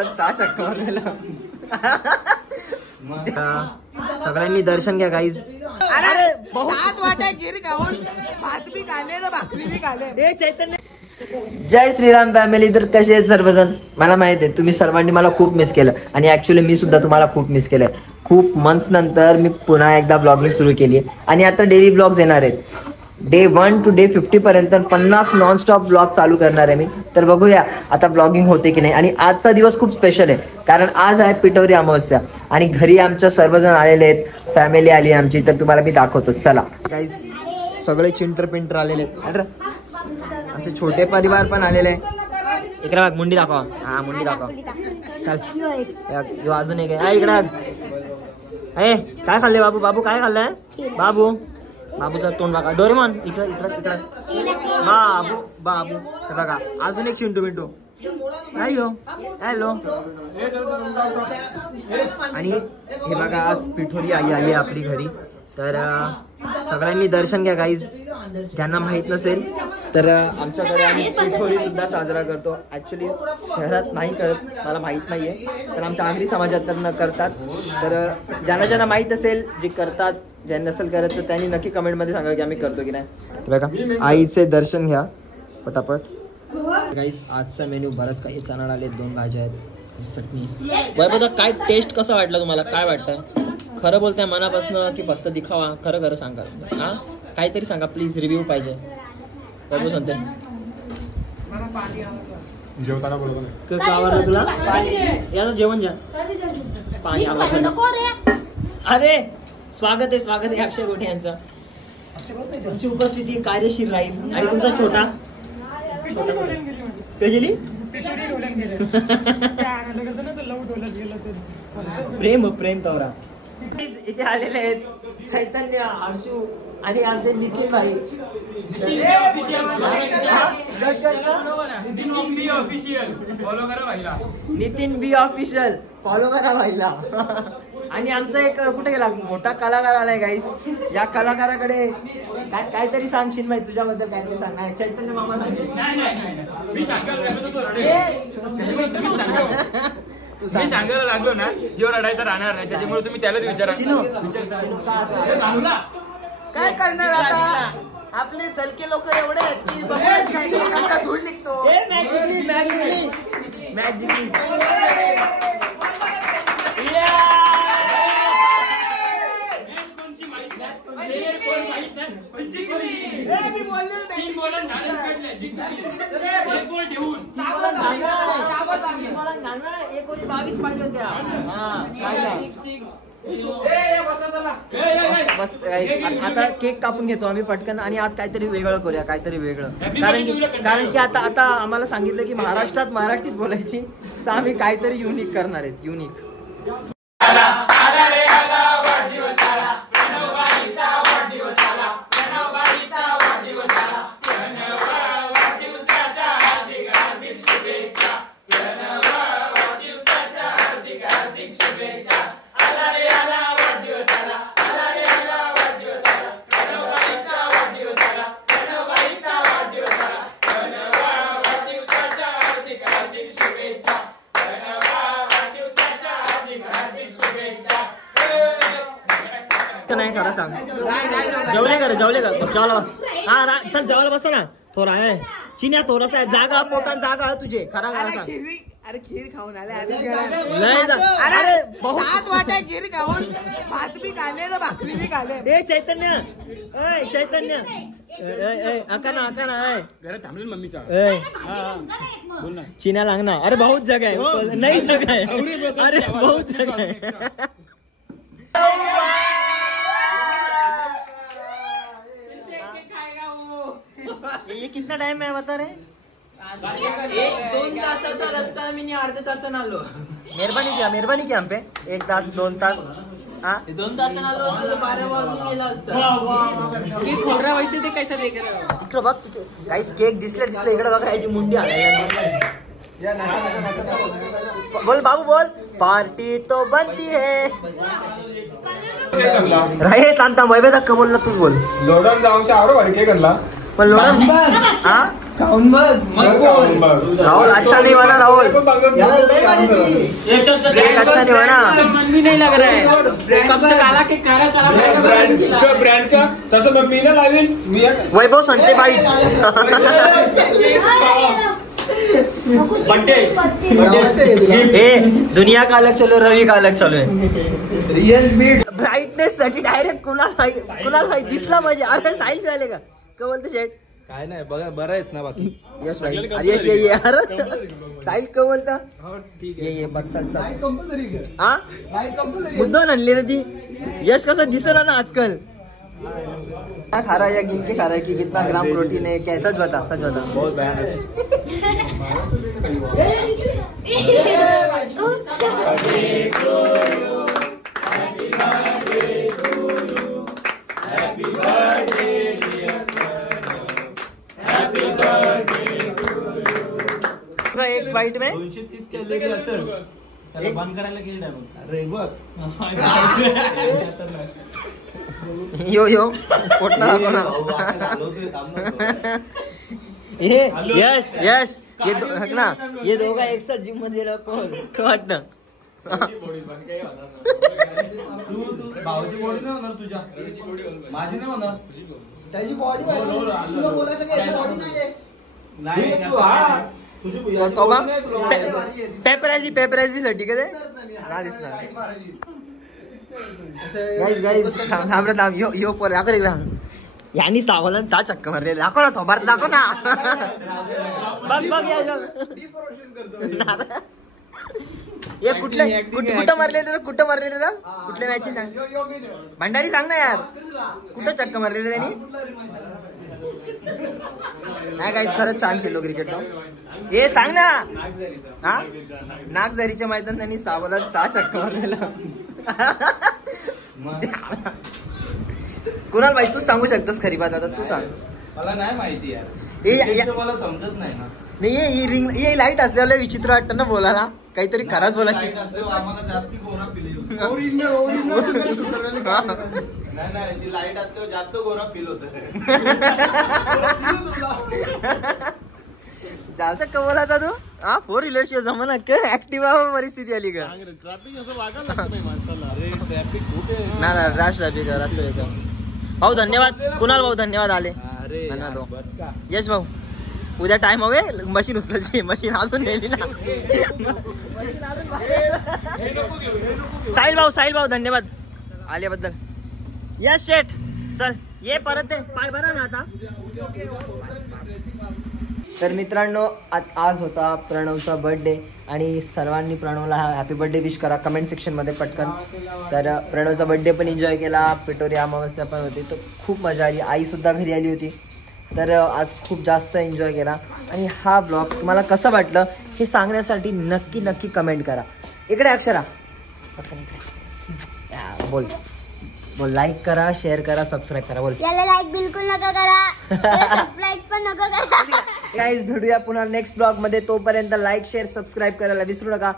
तोंडात 6 चक्कर मारलेला. सगळ्यांनी दर्शन घ्या गाईज. अरे 7 वाट्या गिर खाऊन भात बी खाल्ले ना भाकरी बी खाल्ले. चैतन्य जय श्रीराम फॅमिली. तर कसे आहेत सर्वजण? मला माहित आहे तुम्ही सर्वांनी मला खूप मिस केलं आणि ऍक्च्युली मी सुद्धा तुम्हाला खूप मिस केलंय. खूप मंथ्स नंतर मी पुन्हा एकदा ब्लॉगिंग सुरू केली आहे आणि आता डेली ब्लॉग्स येणार आहेत. डे 1 to डे 50 पर्यंत 50 नॉनस्टॉप ब्लॉग चालू करणार आहे मी. तर बघूया आता ब्लॉगिंग होते की नाही. आणि आजचा दिवस खूप स्पेशल आहे कारण आज आहे पिठोरी अमावस्या आणि घरी आमच्या सर्वजण आलेले आहेत. फॅमिली आली आमची. तर तुम्हाला मी दाखवतो. चला गाईज, सगळे चिंटर पिंटर आलेले आहेत. आमचे छोटे परिवार पण आलेले आहे. इकडे बघ, मुंडी दाखवा. हा मुंडी दाखवा. चल अजून एक आहे इकडे. काय खाल्ले बाबू? बाबू काय खाल्लंय? बाबू बाबूचं तोंड बघा. डोरेमॉन इकडे इकडे इकडे. बाबू बाबू बघा. अजून एक चिंटू मिंटू. Hello hello. आणि हे बघा, आज पिठोरी आई आली आपली घरी. तर सगळ्यांनी दर्शन घ्या गाईज. ज्यांना माहित नसेल तर आमच्याकडे आम्ही पिठोरी सुद्धा साजरा करतो. ऍक्च्युली शहरात नाही करत, मला माहित नाहीये, तर आमच्या आगरी समाजात तर करतात. तर ज्यांना माहित असेल, जे करतात, ज्यांना नसेल करत तर त्यांनी नक्की कमेंट मध्ये सांगा की आम्ही करतो की नाही. बघा, आईचे दर्शन घ्या पटापट. गाईज, आजचा मेन्यू बराच काही. चणा आले, 2 भाज्या आहेत, चटणी. बघा काय टेस्ट कसं वाटलं तुम्हाला? काय वाटतं? खरं बोलताय मनापासून की फक्त दिखावा? खरं खरं सांगा. हा काहीतरी सांगा प्लीज. रिव्ह्यू पाहिजे. बाबू सांगते जेवताना बोलतो का आवडलं तुला? याचं जेवण द्या. पाणी आवडलं. अरे स्वागत आहे अक्षय गोठे यांचं. तुमची उपस्थिती कायदेशीर राहील. आणि तुमचा छोटा कशाली प्रेम तवरा. इथे आलेले आहेत चैतन्य, हर्षू आणि आमचे नितीन भाई. नितीन बी ऑफिशियल फॉलो करा भाईला. आणि आमचा एक कुठे गेला मोठा कलाकार आलाय गाईस. या कलाकाराकडे काहीतरी सांगशील माहिती तुझ्याबद्दल? काहीतरी सांग. नाही चैतन्य मामा मी सांगायला लागलो ना, जो रडायचं राहणार नाही, त्याच्यामुळे तुम्ही त्यालाच विचारा. काय करणार आता? आपले चलके लोक एवढे आहेत की बघायच काय लोकांचा धूळ निघतो. मॅजिकली आता केक कापून घेतो आम्ही पटकन. आणि आज काहीतरी वेगळं करूया, काहीतरी वेगळं. कारण की आता आम्हाला सांगितलं की महाराष्ट्रात मराठीच बोलायची. तर आम्ही काहीतरी युनिक करणार आहेत. युनिक. नाही खरं सांग. जेवले का? जेवायला बस. हा चल जेवायला बसता ना. थोडा आहे चिन्या, थोडासा आहे जागा, पोटात जागा तुझे. खरा सांग. अरे खीर खाऊन आले. नाही 7 वाट्या गिर खाऊन भात बी खाल्ले ना भाकरी बी खाल्ले. चैतन्य अका ना घरात थांबले मम्मीचा. चिन्या लागना. अरे बहुत जगह है. नई जगह है. अरे बहुत जगह है. ये कितना टाइम है बता रहे? 1-2 तासाचा रस्ता. मी अर्ध्या तासानं आलो. मेहरबानी की हम पे 1 तास 2 तास. 2 तासानं आलो. 12 वाजून गेला असता. केक खोडरा वैसे ते कैसा देख रहे हो? इकडे बघ. गाईस केक दिसले. इकडे बघा याची मुंडी आली. बोल बाबू बोल. पार्टी तो बनती है. राहे तांता मैबे तक बोलला तूच बोल. लोडन जाऊन आवडो वाली केक आणला. पण लोडन खाऊन बघ राहुल अच्छा नहीं बना राहुल ब्रेक अच्छा नहीं बना मन भी नहीं लग रहा है कब से काला के कारा चला ब्रँड का तसं मम्मीला लावेल मी वैभव संटे बाईच दुनिया का अलग चलो रवी का अलग चालू आहे रिअल बीट ब्राईटनेस साठी डायरेक्ट कुणाल भाई दिसला पाहिजे अरे साईल मिळाले का बोलतो शेट काय नाही बघा बरं आहेस ना बाकी यश भाई अरे यश ये यार साईल का बोलता ये बच्चा हा मुद्दा आणली ना ती यश कसं दिसला ना आजकाल खा रहा है या गिन के खा रहा है कि कितना ग्राम प्रोटीन है क्या सच बता बहुत भयानक एक बाईट में 230 कॅलरी असेल त्याला बंद करायला गेलं अरे बघ यो पोटना दाखव ये यश ये दोघं एक साथ जिम मध्ये वाटतं भाऊची बॉडी नाही होणार तुझ्या माझी नाही होणार त्याची बॉडी तुला बोलायचं की याची बॉडी नाहीये नाही तू हा पेपरायझी साठी का ते ना दिसणार गाईज थांब यो पोर दाखव रे यांनी सावलन चा चक्क मारले दाखव ना थोबार दाखव ना बघ या कुठं मारलेलं कुठं मारलेलं कुठल्या मॅचिंग भंडारी सांग ना यार कुठं चक्क मारलेलं त्यांनी नाही गाईज खरंच छान खेळलो क्रिकेट हे सांग ना हा नागझरीच्या मैदान त्यांनी सावलात 6 चक्क मारलेला कुणाल भाई तू सांगू शकतोस खरी बात आता तू सांग मला नाही माहिती यार मला समजत नाही ना नाही रिंग ही लाईट असल्यावर विचित्र वाटतं ना बोलायला काहीतरी खराच बोलायची आम्हाला जास्ती गोरा फील नाही ती लाईट असल्यावर जास्त गोरा फील होत जास्त कमलाचा तू हा 4 व्हीलरची जमाना काय ऍक्टिव्हा परिस्थिती आली का ट्रॅफिक असं वागायला लागतं नाही माणसाला अरे ट्रॅफिक खूप आहे ना राष्ट्र ट्रॅफिक भाऊ धन्यवाद कुणाल भाऊ धन्यवाद आले अरे बस का यश भाऊ उद्या टाइम हवे मशीन उचलायची मशीन अजून नेली ना साहिल भाऊ धन्यवाद आल्याबद्दल यश शेठ चल ये परत पाय बरा ना आता तर मित्रांनो आज होता प्रणवचा बर्थडे आणि सर्वांनी प्रणवला हॅपी बर्थडे विश करा कमेंट सेक्शनमध्ये पटकन तर प्रणवचा बर्थडे पण एन्जॉय केला पिठोरी अमावस्या पण होती तर खूप मजा आली आईसुद्धा घरी आली होती तर आज खूप जास्त एन्जॉय केला आणि हा ब्लॉग तुम्हाला कसं वाटलं हे सांगण्यासाठी नक्की कमेंट करा इकडे अक्षरा बोल लाईक करा शेअर करा सबस्क्राईब करा बोल याला लाईक बिलकुल नका करा सबस्क्राईब पण नका करा गाईज भेटूया पुन्हा नेक्स्ट ब्लॉग मध्ये तोपर्यंत लाईक शेअर सबस्क्राईब करायला विसरू नका